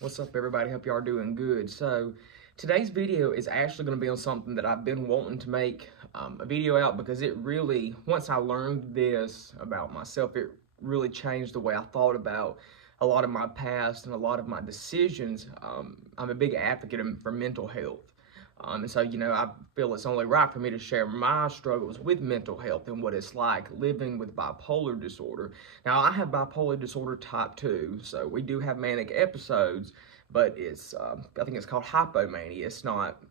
What's up, everybody? Hope y'all are doing good. So today's video is actually going to be on something that I've been wanting to make a video out, because it really, once I learned this about myself, it really changed the way I thought about a lot of my past and a lot of my decisions. I'm a big advocate for mental health. And so, I feel it's only right for me to share my struggles with mental health and what it's like living with bipolar disorder. Now, I have bipolar disorder type 2, so we do have manic episodes, but it's, I think it's called hypomania. It's not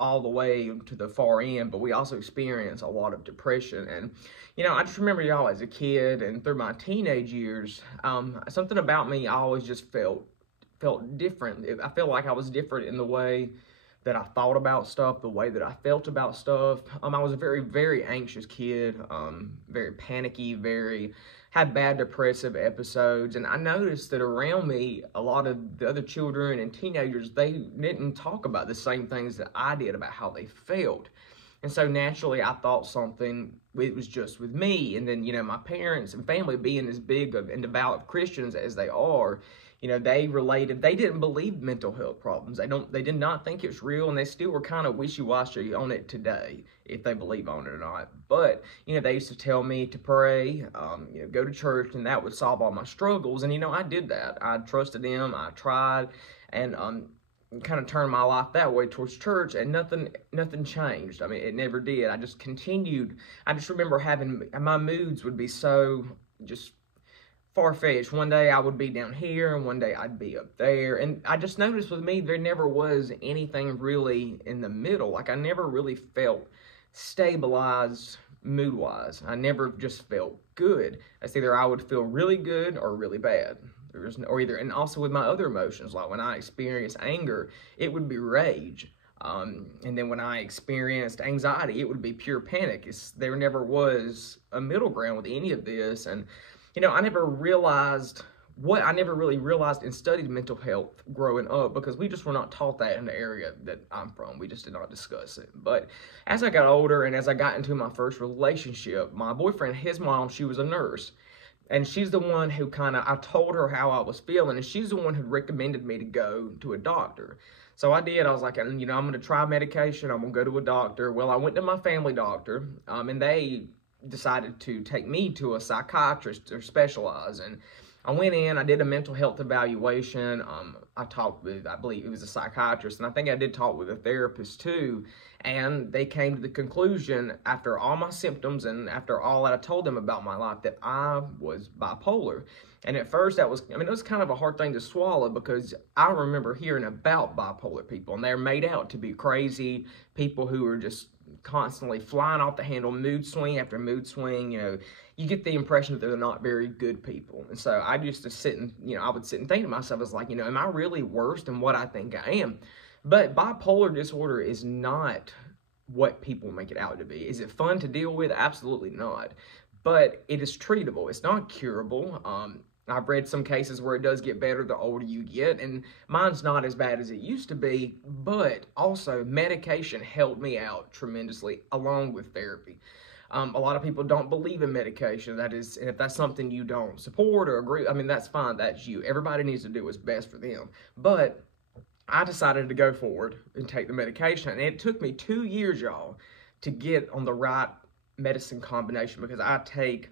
all the way to the far end, but we also experience a lot of depression. And, I just remember, y'all, as a kid and through my teenage years, something about me, I always just felt different. I felt like I was different in the way that I thought about stuff, the way that I felt about stuff. I was a very, very anxious kid, very panicky, had bad depressive episodes. And I noticed that around me, a lot of the other children and teenagers, they didn't talk about the same things that I did about how they felt. And so naturally, I thought it was just with me. And then, my parents and family, being as big and devout Christians as they are, they didn't believe mental health problems. They did not think it's real, and they still were kind of wishy-washy on it today, if they believe on it or not. But, they used to tell me to pray, go to church, and that would solve all my struggles. And, I did that. I trusted them, I tried, and kind of turned my life that way towards church, and nothing changed. I mean, it never did. I just continued. I just remember my moods would be so just far-fetched. One day I would be down here, and one day I'd be up there. And I just noticed with me, there never was anything really in the middle. Like, I never really felt stabilized mood-wise. I never just felt good. It's either I would feel really good or really bad. And also with my other emotions, like when I experienced anger, it would be rage. And then when I experienced anxiety, it would be pure panic. There never was a middle ground with any of this. And I never really realized and studied mental health growing up, because we just were not taught that in the area that I'm from. We just did not discuss it. But as I got older and as I got into my first relationship, my boyfriend, his mom, she was a nurse. And she's the one who I told her how I was feeling, and she's the one who recommended me to go to a doctor. So I did. I was like, I'm going to try medication. I'm going to go to a doctor. Well, I went to my family doctor, and they decided to take me to a psychiatrist or specialize. And I went in, I did a mental health evaluation. I talked with, I believe it was a psychiatrist, and I think I did talk with a therapist too. And they came to the conclusion, after all my symptoms and after all that I told them about my life, that I was bipolar. And at first it was kind of a hard thing to swallow, because I remember hearing about bipolar people, and they're made out to be crazy people who are just constantly flying off the handle, mood swing after mood swing. You get the impression that they're not very good people. And so I used to sit and, I would sit and think to myself, I was like, am I really worse than what I think I am? But bipolar disorder is not what people make it out to be. Is it fun to deal with? Absolutely not. But it is treatable. It's not curable. I've read some cases where it does get better the older you get, and mine's not as bad as it used to be, but also medication helped me out tremendously, along with therapy. A lot of people don't believe in medication. And if that's something you don't support or agree, that's fine, that's you. Everybody needs to do what's best for them. But I decided to go forward and take the medication, and it took me 2 years, y'all, to get on the right medicine combination, because I take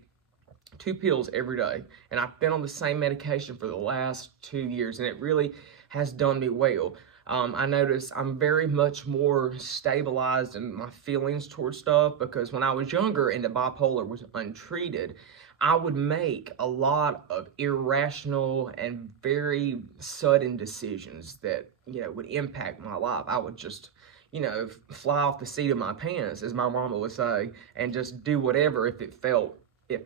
2 pills every day, and I've been on the same medication for the last 2 years, and it really has done me well. I notice I'm very much more stabilized in my feelings towards stuff, because when I was younger and the bipolar was untreated, I would make a lot of irrational and very sudden decisions that, would impact my life. I would just, fly off the seat of my pants, as my mama would say, and just do whatever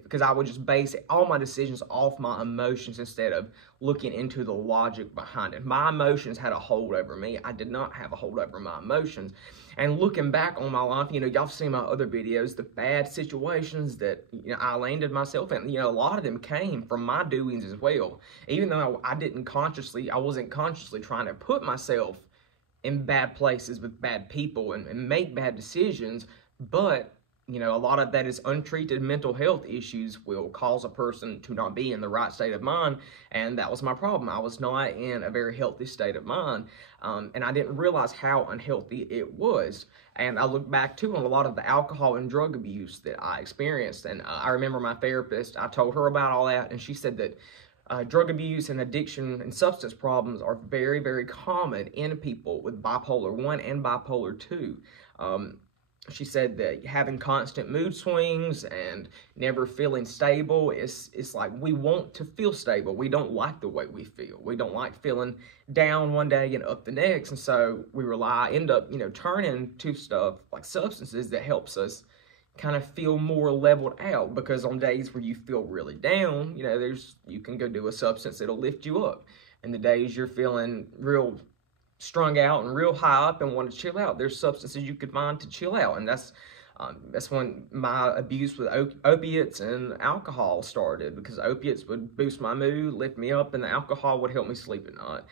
because I would just base all my decisions off my emotions instead of looking into the logic behind it. My emotions had a hold over me. I did not have a hold over my emotions. And looking back on my life, y'all seen my other videos, the bad situations that, I landed myself in, a lot of them came from my doings as well. Even though I wasn't consciously trying to put myself in bad places with bad people and make bad decisions, but you know, a lot of that is untreated mental health issues will cause a person to not be in the right state of mind. And that was my problem. I was not in a very healthy state of mind. And I didn't realize how unhealthy it was. And I look back too on a lot of the alcohol and drug abuse that I experienced. And I remember my therapist, I told her about all that, and she said that drug abuse and addiction and substance problems are very, very common in people with bipolar 1 and bipolar 2. She said that having constant mood swings and never feeling stable, it's like we want to feel stable. We don't like the way we feel. We don't like feeling down one day and up the next. And so we end up, you know, turning to stuff like substances that helps us kind of feel more leveled out, because on days where you feel really down, you know, you can go do a substance that'll lift you up. And the days you're feeling real strung out and real high up and want to chill out, there's substances you could find to chill out. And that's when my abuse with opiates and alcohol started, because opiates would boost my mood, lift me up, and the alcohol would help me sleep at night.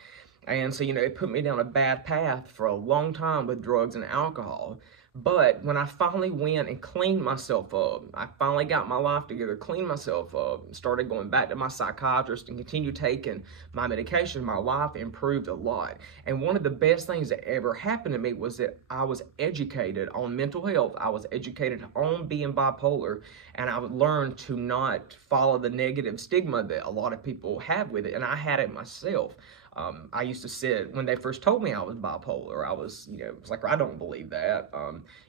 And so, you know, it put me down a bad path for a long time with drugs and alcohol. But when I finally went and cleaned myself up, I finally got my life together, cleaned myself up, started going back to my psychiatrist and continued taking my medication, my life improved a lot. And one of the best things that ever happened to me was that I was educated on mental health. I was educated on being bipolar, and I would learn to not follow the negative stigma that a lot of people have with it. And I had it myself. I used to sit, when they first told me I was bipolar, I was, you know, it was like, I don't believe that.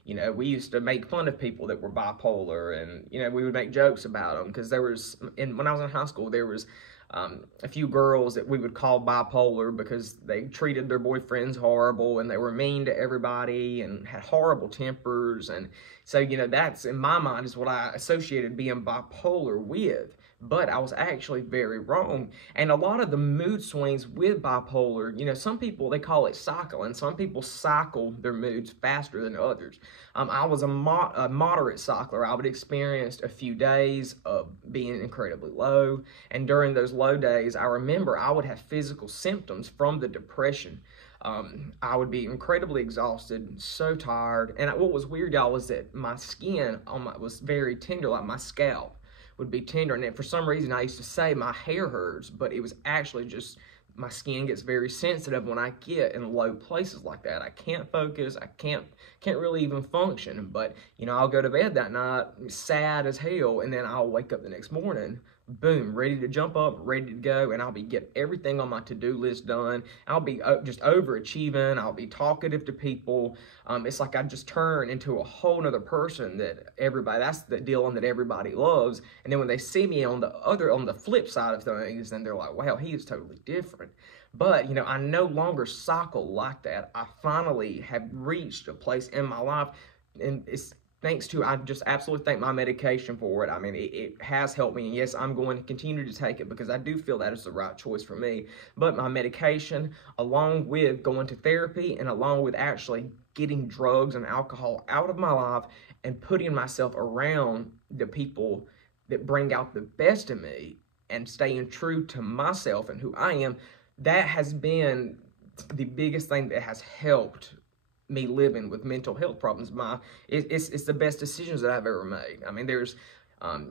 You know, we used to make fun of people that were bipolar, and, you know, we would make jokes about them, because when I was in high school, there was a few girls that we would call bipolar because they treated their boyfriends horrible, and they were mean to everybody and had horrible tempers. And so, you know, that's, in my mind, is what I associated being bipolar with. But I was actually very wrong. And a lot of the mood swings with bipolar, you know, some people, they call it cycling. Some people cycle their moods faster than others. I was a moderate cycler. I would experience a few days of being incredibly low. And during those low days, I remember I would have physical symptoms from the depression. I would be incredibly exhausted, so tired. And what was weird, y'all, was that my skin was very tender, like my scalp would be tender. And then for some reason, I used to say my hair hurts, but it was actually just my skin gets very sensitive when I get in low places like that. I can't focus. I can't really even function. But, you know, I'll go to bed that night sad as hell, and then I'll wake up the next morning, boom, ready to jump up, ready to go, and I'll be getting everything on my to-do list done. I'll be just overachieving. I'll be talkative to people. It's like I just turn into a whole nother person that's the Dylan that everybody loves. And then when they see me on the flip side of things, then they're like, wow, he is totally different. But, you know, I no longer cycle like that. I finally have reached a place in my life, and it's thanks to, I just absolutely thank my medication for it. I mean, it has helped me, and yes, I'm going to continue to take it because I do feel that is the right choice for me. But my medication, along with going to therapy and along with actually getting drugs and alcohol out of my life and putting myself around the people that bring out the best in me and staying true to myself and who I am, that has been the biggest thing that has helped me living with mental health problems. It's the best decisions that I've ever made. I mean, there's,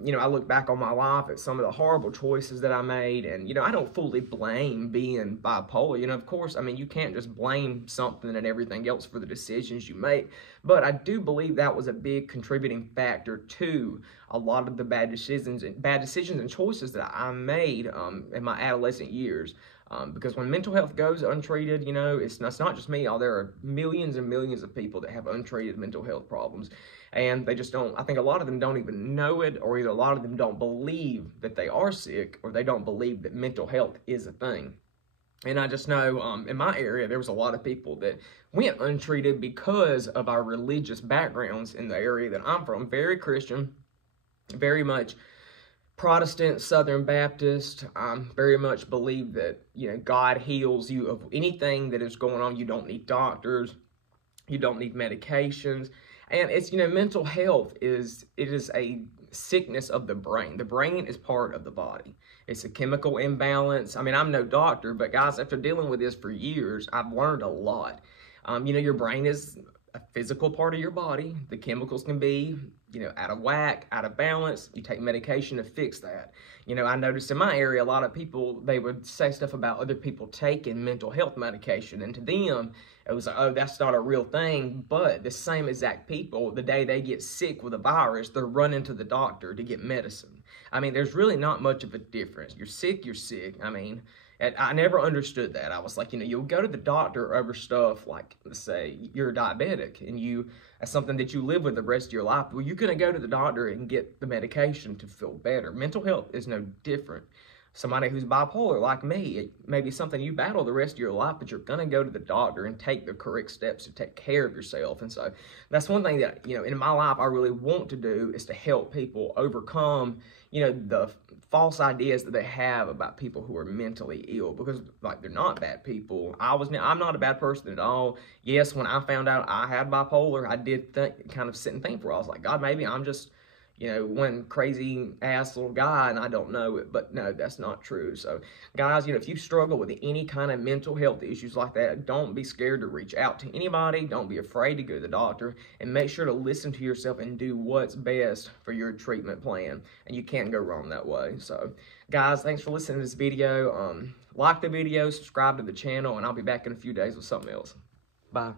you know, I look back on my life at some of the horrible choices that I made, and, you know, I don't fully blame being bipolar. You know, of course, I mean, you can't just blame something and everything else for the decisions you make, but I do believe that was a big contributing factor to a lot of the bad decisions and choices that I made in my adolescent years. Because when mental health goes untreated, you know, it's not just me. There are millions and millions of people that have untreated mental health problems, and they just don't, I think a lot of them don't even know it, or either a lot of them don't believe that they are sick, or they don't believe that mental health is a thing. And I just know in my area, there was a lot of people that went untreated because of our religious backgrounds in the area that I'm from. Very Christian, very much Protestant, Southern Baptist. I very much believe that, you know, God heals you of anything that is going on. You don't need doctors. You don't need medications. And it's, you know, mental health is a sickness of the brain. The brain is part of the body. It's a chemical imbalance. I mean, I'm no doctor, but guys, after dealing with this for years, I've learned a lot. You know, your brain is a physical part of your body. The chemicals can be, out of whack, out of balance. You take medication to fix that. I noticed in my area, a lot of people, they would say stuff about other people taking mental health medication. And to them, it was like, oh, that's not a real thing. But the same exact people, the day they get sick with a virus, they're running to the doctor to get medicine. I mean, there's really not much of a difference. You're sick, you're sick. I mean, I never understood that. I was like, you'll go to the doctor over stuff like, let's say, you're diabetic and that's something that you live with the rest of your life. Well, you're going to go to the doctor and get the medication to feel better. Mental health is no different. Somebody who's bipolar like me, it may be something you battle the rest of your life, but you're going to go to the doctor and take the correct steps to take care of yourself. And so that's one thing that, in my life I really want to do is to help people overcome, the false ideas that they have about people who are mentally ill, because like they're not bad people. I'm not a bad person at all. Yes, when I found out I had bipolar, I did kind of sit and think for a while. I was like, God, maybe I'm just one crazy ass little guy and I don't know it. But no, that's not true. So guys, if you struggle with any kind of mental health issues like that, don't be scared to reach out to anybody. Don't be afraid to go to the doctor, and make sure to listen to yourself and do what's best for your treatment plan. And you can't go wrong that way. So guys, thanks for listening to this video. Like the video, subscribe to the channel, and I'll be back in a few days with something else. Bye.